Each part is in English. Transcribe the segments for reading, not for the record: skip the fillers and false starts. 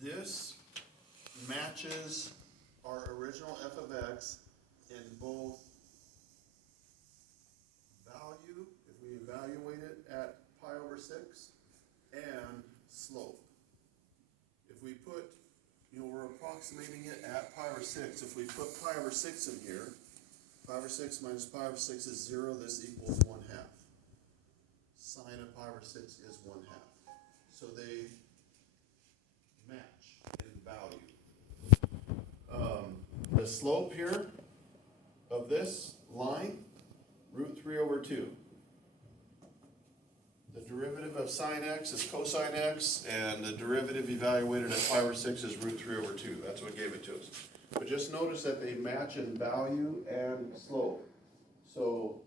This matches our original f of x in both value, if we evaluate it at pi over 6, and slope. If we put, we're approximating it at pi over 6. If we put pi over 6 in here, pi over 6 minus pi over 6 is 0. This equals 1/2. Sine of pi over 6 is 1/2. So they match in value. The slope here of this line, root 3 over 2. The derivative of sine x is cosine x, and the derivative evaluated at pi over 6 is root 3 over 2. That's what gave it to us. But just notice that they match in value and slope. So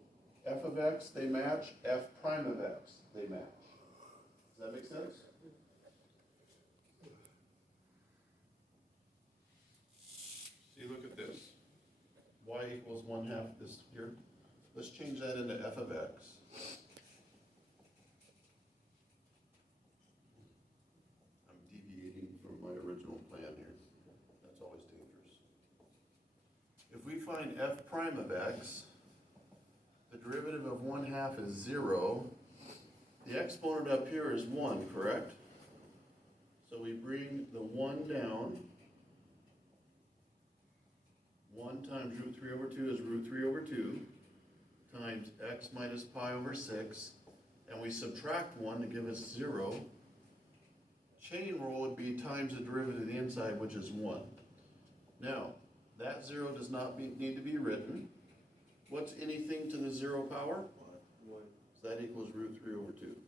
f of x, they match. F prime of x, they match. Does that make sense? See, look at this. Y equals 1/2 this here. Let's change that into f of x. I'm deviating from my original plan here. That's always dangerous. If we find f prime of x, the derivative of 1/2 is 0. The exponent up here is 1, correct? So we bring the 1 down. 1 times root 3 over 2 is root 3 over 2 times x minus pi over 6, and we subtract 1 to give us 0. Chain rule would be times the derivative of the inside, which is 1. Now, that 0 does not need to be written. What's anything to the 0 power? 1. So that equals root 3 over 2.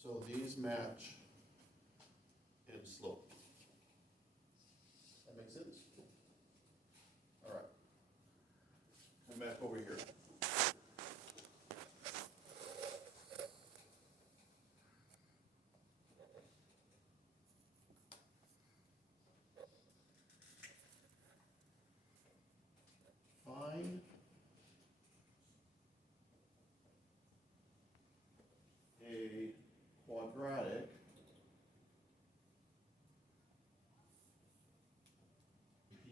So these match in slope. That make sense? All right. Come back over here. Find a quadratic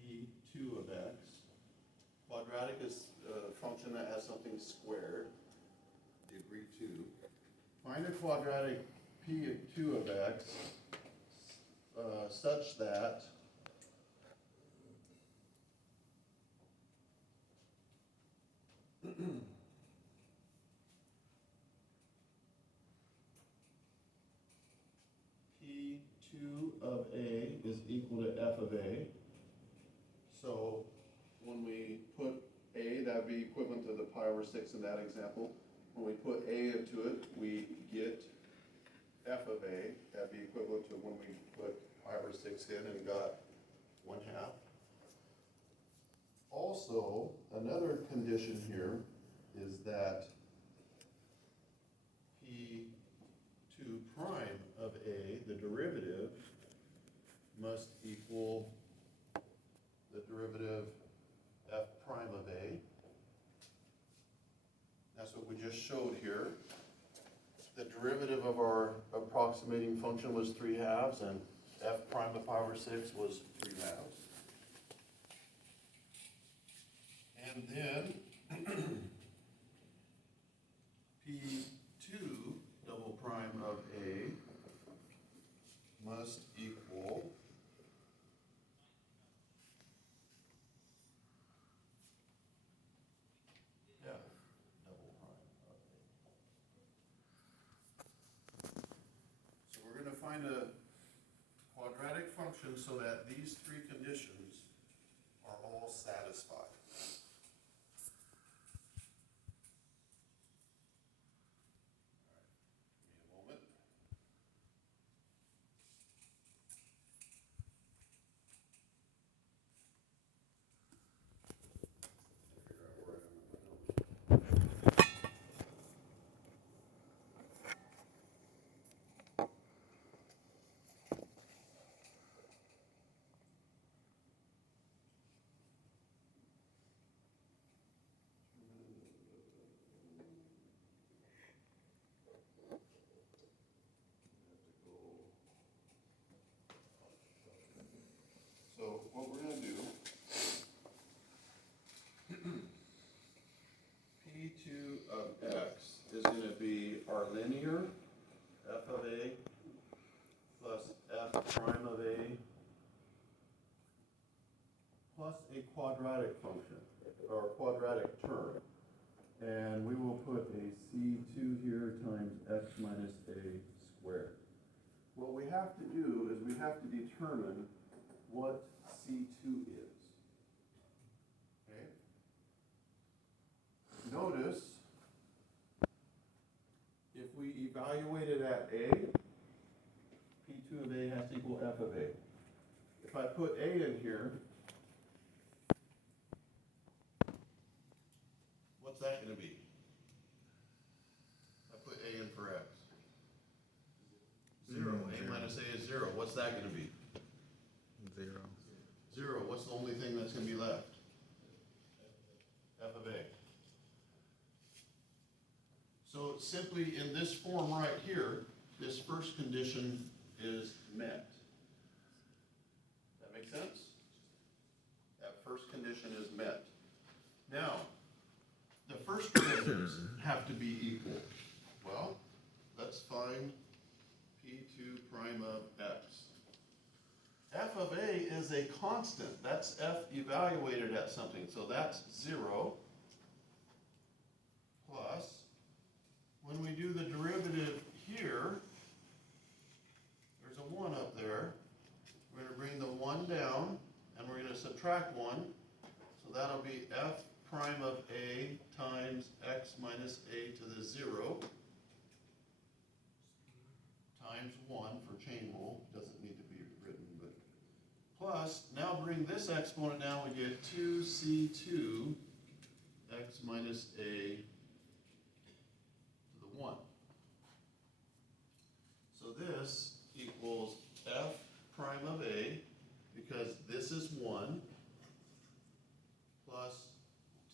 p2 of x. Quadratic is a function that has something squared. Degree 2. Find a quadratic p2 of x such that P2 of A is equal to f of A. So when we put A, that would be equivalent to the pi over 6 in that example. When we put A into it, we get f of A. That would be equivalent to when we put pi over 6 in and got 1/2. Also, another condition here is that P2 prime of A, the derivative, must equal the derivative f prime of A. That's what we just showed here. The derivative of our approximating function was 3/2, and f prime of pi over 6 was 3/2. And then P2 double prime of A must equal f double prime of A. So we're going to find a quadratic function so that these three conditions are all satisfied. quadratic function, or quadratic term. And we will put a C2 here times x minus a squared. What we have to do is we have to determine what C2 is. Okay? Notice, if we evaluate it at A, P2 of A has to equal F of A. If I put A in here, what's that going to be? I put A in for X. 0. A minus A is 0. What's that going to be? 0. 0. What's the only thing that's going to be left? F of A. So simply in this form right here, this first condition is met. That make sense? That first condition is met. Now, the first derivatives have to be equal. Well, let's find P2 prime of x. F of A is a constant. That's F evaluated at something. So that's 0 plus, when we do the derivative here, there's a 1 up there. We're going to bring the 1 down, and we're going to subtract 1. So that'll be F prime of A times x minus A to the 0 times 1 for chain rule. Doesn't need to be written, but plus, now bring this exponent down, we get 2c2 x minus A to the 1. So this equals F prime of A, because this is 1, plus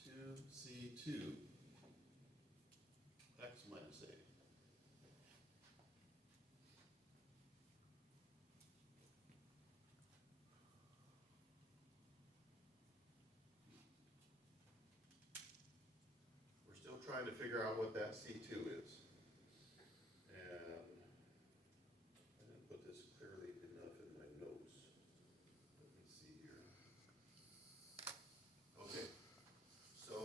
2c2 x minus A. We're still trying to figure out what that C2 is. And I didn't put this clearly enough in my notes. Let me see here. Okay. So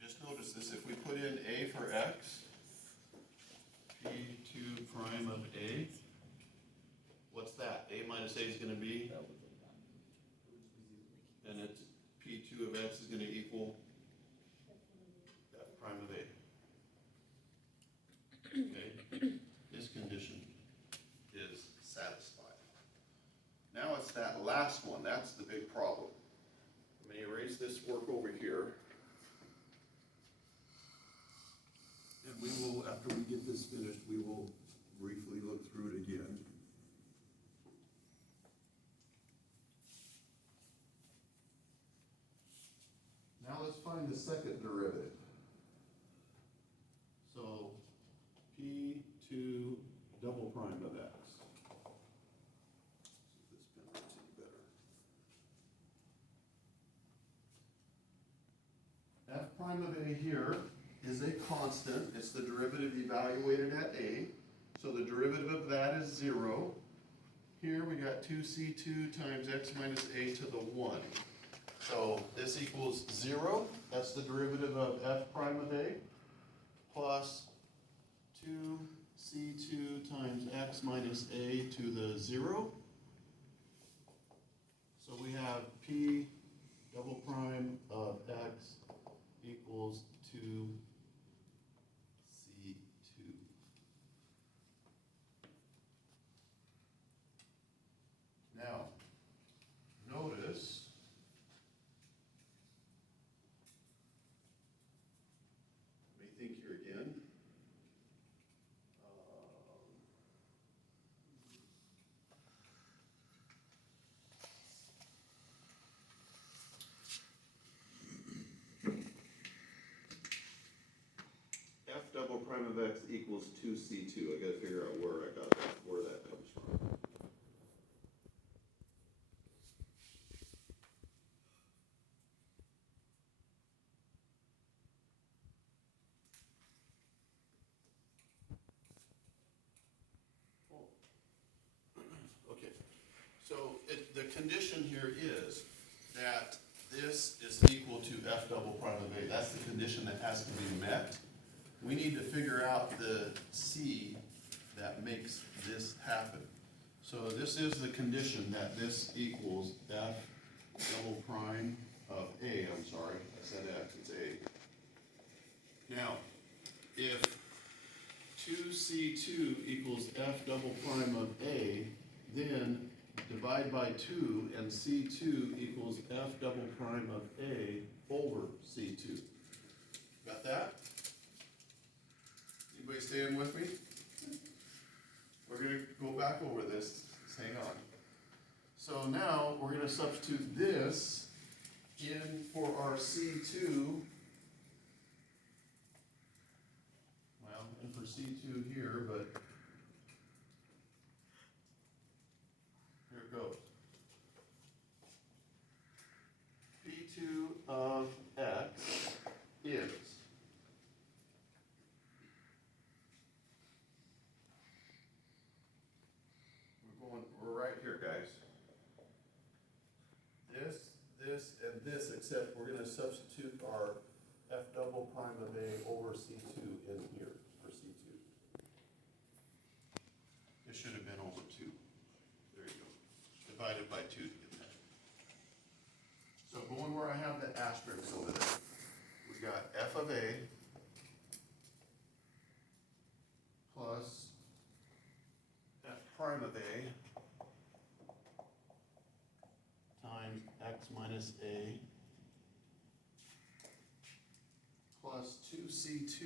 just notice this, if we put in A for x, P2 prime of A, what's that? A minus A is going to be? And it's P2 of x is going to equal F prime of A. Okay? This condition is satisfied. Now it's that last one, that's the big problem. I'm going to erase this work over here. And we will, after we get this finished, we will briefly look through it again. Now let's find the second derivative. So P2 double prime of x. See if this pen writes any better. F prime of A here is a constant. It's the derivative evaluated at A. So the derivative of that is 0. Here we got 2c2 times x minus A to the 1. So this equals 0. That's the derivative of F prime of A plus 2c2 times x minus A to the 0. So we have P double prime of x equals 2c2. Now, notice let me think here again. F double prime of x equals 2c2. I got to figure out where I got that, where that comes from. that this is equal to f double prime of a. That's the condition that has to be met. We need to figure out the c that makes this happen. So this is the condition that this equals f double prime of a. I'm sorry, I said f, it's a. Now, if 2c2 equals f double prime of a, then divide by 2 and c2 equals f double prime of a over c2. Got that? Anybody staying with me? We're going to go back over this. Just hang on. So now we're going to substitute this in for our c2. Well, and for c2 here, but here it goes. p2 of x is we're right here, guys. This, and this, except we're going to substitute our f double prime of a over c2 in here for c2. It should have been over 2. There you go. Divided by 2 to get that. So going where I have the asterisk over there, we got f of a plus f prime of a times x minus a plus 2c2.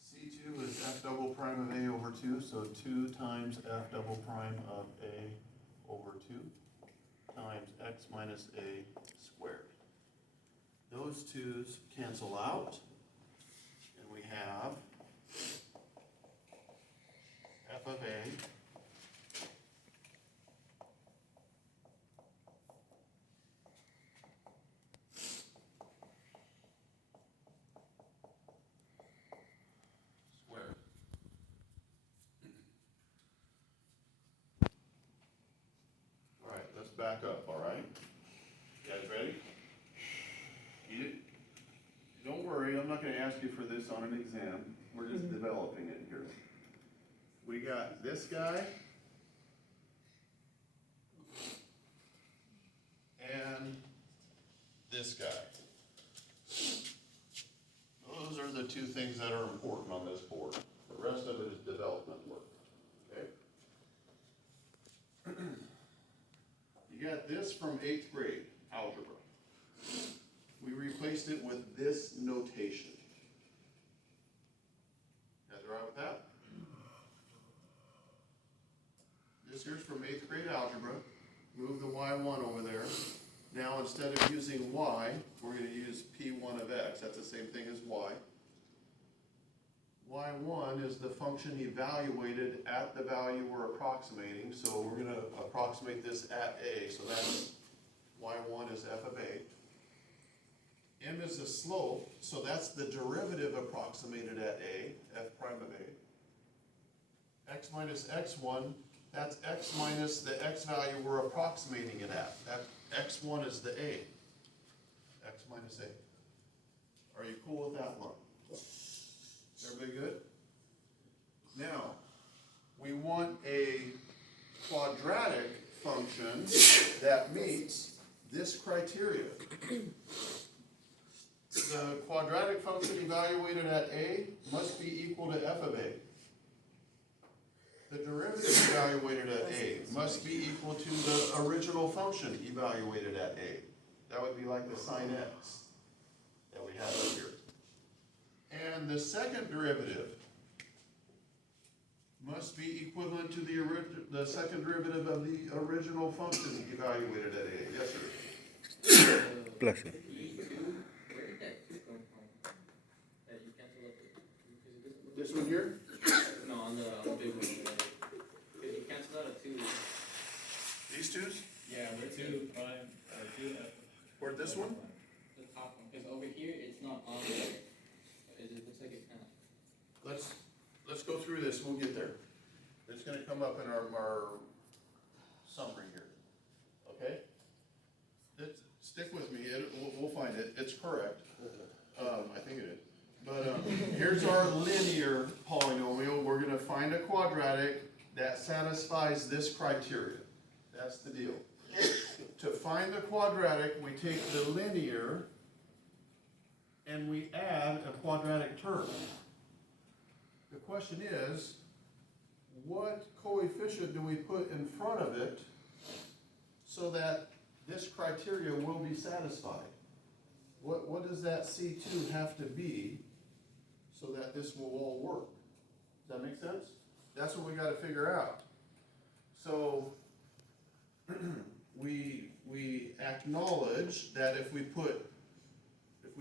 c2 is f double prime of a over 2, so 2 times f double prime of a over 2 times x minus a squared. Those 2's cancel out, and we have f of a squared. All right, let's back up, all right? You guys ready? Don't worry, I'm not going to ask you for this on an exam. We're just developing it here. We got this guy and this guy. Those are the two things that are important on this board. The rest of it is development work. Okay? You got this from 8th grade algebra. We replaced it with this notation. You guys all right with that? This here's from 8th grade algebra. Move the y1 over there. Now instead of using y, we're going to use p1 of x. That's the same thing as y. y1 is the function evaluated at the value we're approximating. So we're going to approximate this at a. So that's y1 is f of a. M is the slope, so that's the derivative approximated at a, f prime of a. X minus x1, that's x minus the x value we're approximating it at. That x1 is the a. X minus a. Are you cool with that one? Everybody good? Now, we want a quadratic function that meets this criteria. The quadratic function evaluated at a must be equal to f of a. The derivative evaluated at a must be equal to the original function evaluated at a. That would be like the sine x that we have up here. And the second derivative must be equivalent to the second derivative of the original function evaluated at a. Yes, sir? Bless you. This one here? No, on the big one. Because you cancel out a 2. These twos? Yeah, we're 2 prime, 2 F. Or this one? The top one. Because over here, it's not on there. It looks like it kind of. Let's go through this, we'll get there. It's gonna come up in our summary fine, it's correct. I think it is. But here's our linear polynomial. We're gonna find a quadratic that satisfies this criteria. That's the deal. To find the quadratic, we take the linear and we add a quadratic term. The question is, what coefficient do we put in front of it so that this criteria will be satisfied? What does that C2 have to be so that this will all work? Does that make sense? That's what we gotta figure out. So, we acknowledge that if we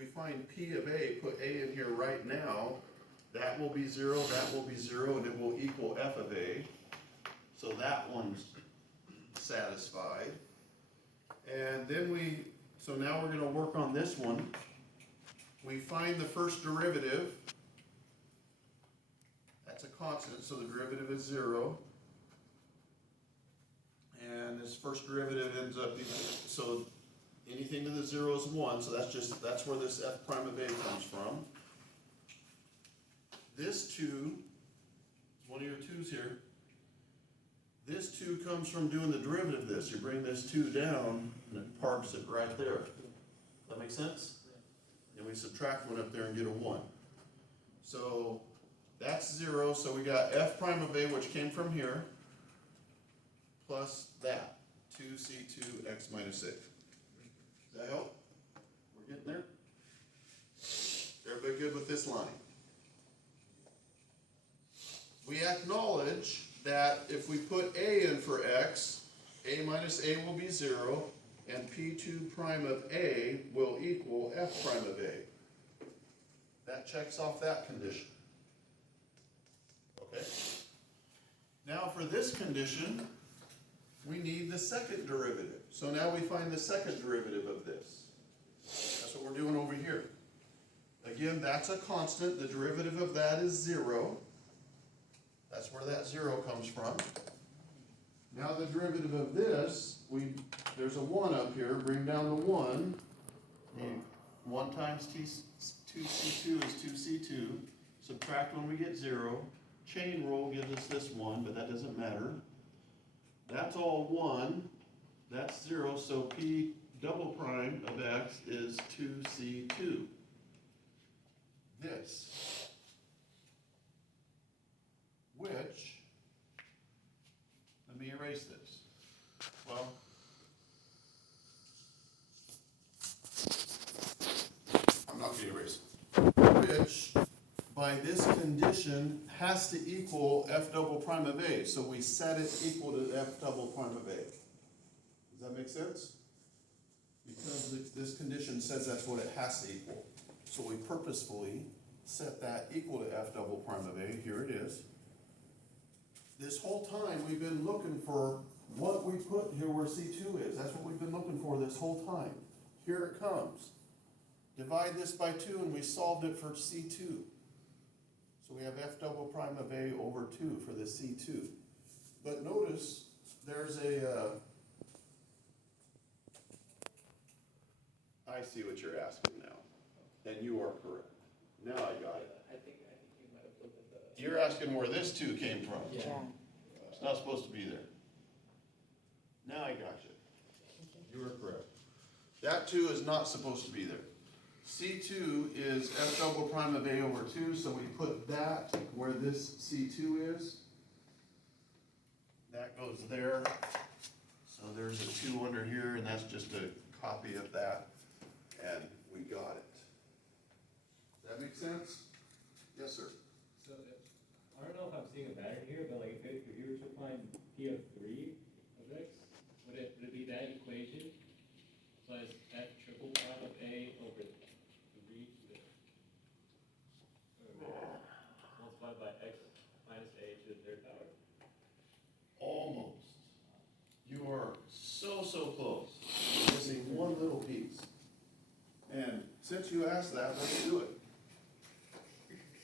find P of A, put A in here right now, that will be 0, that will be 0, and it will equal F of A. So that one's satisfied. And then so now we're gonna work on this one. We find the first derivative. That's a constant, so the derivative is 0. And this first derivative ends up being, so anything to the 0 is 1, so that's where this F prime of A comes from. This 2, one of your 2's here. This 2 comes from doing the derivative of this. You bring this 2 down, and it parks it right there. Does that make sense? And we subtract 1 up there and get a 1. So that's 0, so we got F prime of A, which came from here, plus that, 2C2 x minus 6. Does that help? We're getting there? Everybody good with this line? We acknowledge that if we put A in for x, A minus A will be 0, and P2 prime of A will equal F prime of A. That checks off that condition. Okay? Now for this condition, we need the second derivative. So now we find the second derivative of this. That's what we're doing over here. Again, that's a constant. The derivative of that is 0. That's where that 0 comes from. Now the derivative of this, there's a 1 up here. Bring down the 1. 1 times 2C2 is 2C2. Subtract 1, we get 0. Chain rule gives us this 1, but that doesn't matter. That's all 1. That's 0, so P double prime of x is 2C2. This, which, let me erase this. Well, I'm not going to erase it. Which, by this condition, has to equal F double prime of A. So we set it equal to F double prime of A. Does that make sense? Because this condition says that's what it has to equal. So we purposefully set that equal to F double prime of A. Here it is. This whole time we've been looking for what we put here where C2 is. That's what we've been looking for this whole time. Here it comes. Divide this by 2 and we solved it for C2. So we have F double prime of A over 2 for the C2. But notice there's I see what you're asking now. And you are correct. Now I got it. I think you might have looked at the. You're asking where this 2 came from. Yeah. It's not supposed to be there. Now I got you. You were correct. That 2 is not supposed to be there. C2 is F double prime of A over 2, so we put that where this C2 is. That goes there. So there's a 2 under here, and that's just a copy of that. And we got it. Does that make sense? Yes, sir. So, I don't know if I'm seeing a pattern here, but like if you were to find P of 3 of x, would it be that equation plus F triple prime of A over 3 to the, multiplied by x minus A to the 3rd power? Almost. You are so close. Missing one little piece. And since you asked that, let's do it.